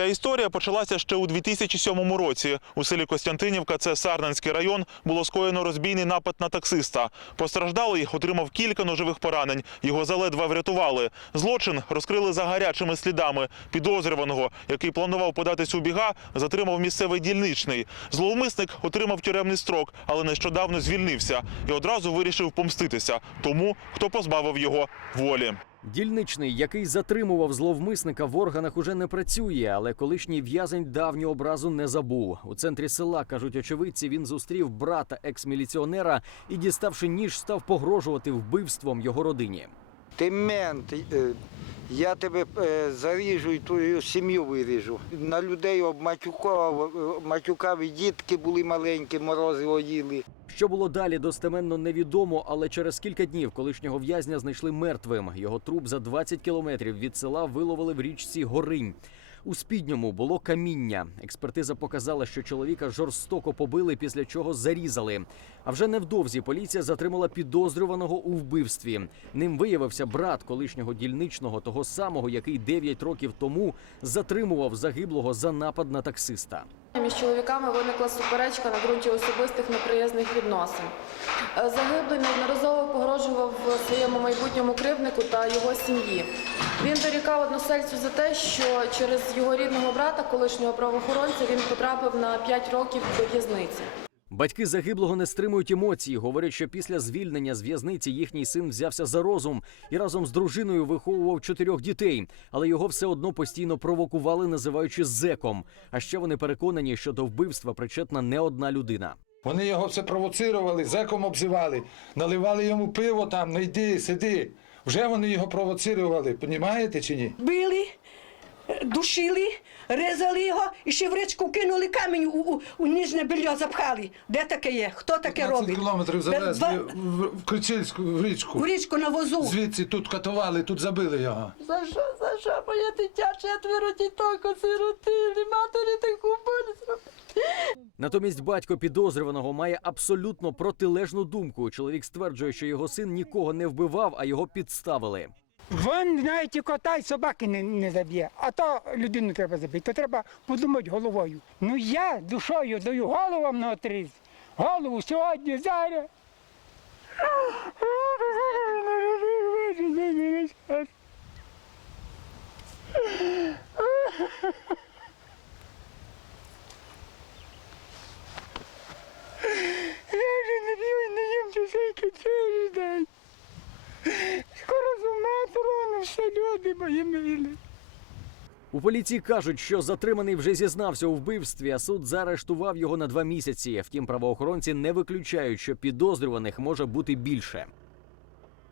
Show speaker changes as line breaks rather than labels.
Ця історія почалася ще у 2007 році. У селі Костянтинівка, це Сарненський район, було скоєно розбійний напад на таксиста. Постраждалий отримав кілька ножових поранень. Його заледве врятували. Злочин розкрили за гарячими слідами. Підозрюваного, який планував податись у біга, затримав місцевий дільничний. Зловмисник отримав тюремний строк, але нещодавно звільнився і одразу вирішив помститися тому, хто позбавив його волі.
Дільничний, який затримував зловмисника в органах, уже не працює, але колишній в'язень давню образу не забув. У центрі села кажуть очевидці. Він зустрів брата екс-міліціонера і, діставши ніж, став погрожувати вбивством його родині.
Ти мент, е, я тебе е, заріжу і твою сім'ю виріжу. На людей обматюкав, матюкаві матюкав, і дітки були маленькі, морозиво їли.
Що було далі, достеменно невідомо, але через кілька днів колишнього в'язня знайшли мертвим. Його труп за 20 кілометрів від села виловили в річці Горинь. У спідньому було каміння. Експертиза показала, що чоловіка жорстоко побили, після чого зарізали. А вже невдовзі поліція затримала підозрюваного у вбивстві. Ним виявився брат колишнього дільничного, того самого, який 9 років тому затримував загиблого за напад на таксиста.
Між чоловіками виникла суперечка на ґрунті особистих неприязних відносин. Е, Загиблий неодноразово погрожував своєму майбутньому кривднику та його сім'ї. Він дорікав односельцю за те, що через його рідного брата, колишнього правоохоронця, він потрапив на 5 років до в'язниці.
Батьки загиблого не стримують емоцій. Говорять, що після звільнення з в'язниці їхній син взявся за розум і разом з дружиною виховував чотирьох дітей, але його все одно постійно провокували, називаючи зеком. А ще вони переконані, що до вбивства причетна не одна людина.
Вони його все провоцирували, зеком обзивали, наливали йому пиво там, не йди, сиди. Вже вони його провоцирували, понімаєте чи ні?
били, душили, резали його і ще в річку кинули камінь у, у, у ніжне белье запхали. Де таке є? Хто таке
15
робить?
кілометрів завезли
два-
в, в Кричильську в річку.
У річку на возу.
Звідси тут катували, тут забили його.
За що, за що моє дитя четверо діток осиротили, зробили.
Натомість батько підозрюваного має абсолютно протилежну думку. Чоловік стверджує, що його син нікого не вбивав, а його підставили.
Він навіть і кота і собаки не, не заб'є, а то людину треба забити, то треба подумати головою. Ну я душою даю головам на отріз. Голову сьогодні, зараз. Я вже не п'ю і не їм часейки цілий день. Скоро з ума тронувся, люди мої милі.
У поліції кажуть, що затриманий вже зізнався у вбивстві, а суд заарештував його на два місяці. Втім, правоохоронці не виключають, що підозрюваних може бути більше.